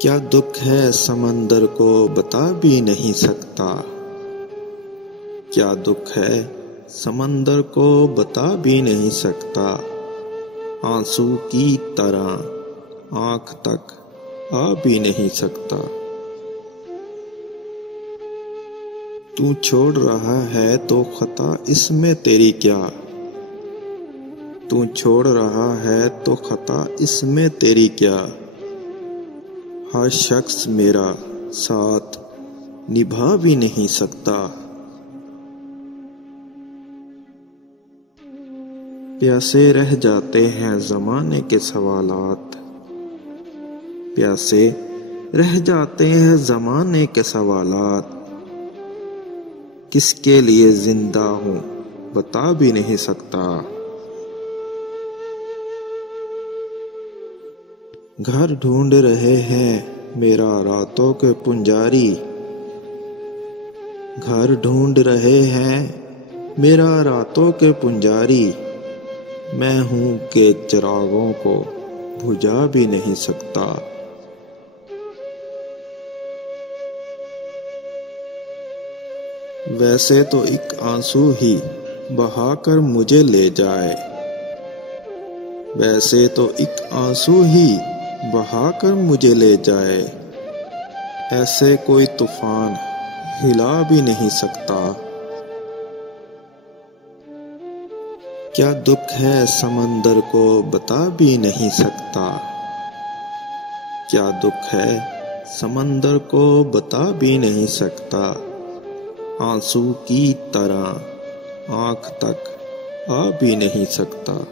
क्या दुख है समंदर को बता भी नहीं सकता। क्या दुख है समंदर को बता भी नहीं सकता। आंसू की तरह आंख तक आ भी नहीं सकता। तू छोड़ रहा है तो खता इसमें तेरी क्या। तू छोड़ रहा है तो खता इसमें तेरी क्या। हर शख्स मेरा साथ निभा भी नहीं सकता। प्यासे रह जाते हैं ज़माने के सवालात। प्यासे रह जाते हैं ज़माने के सवालात। किसके लिए जिंदा हूँ बता भी नहीं सकता। घर ढूंढ रहे हैं मेरा रातों के पुंजारी। घर ढूंढ रहे हैं मेरा रातों के पुंजारी। मैं हूँ कि चिरागों को बुझा भी नहीं सकता। वैसे तो एक आंसू ही बहाकर मुझे ले जाए। वैसे तो एक आंसू ही बहाकर मुझे ले जाए। ऐसे कोई तूफान हिला भी नहीं सकता। क्या दुख है समंदर को बता भी नहीं सकता। क्या दुख है समंदर को बता भी नहीं सकता। आंसू की तरह आंख तक आ भी नहीं सकता।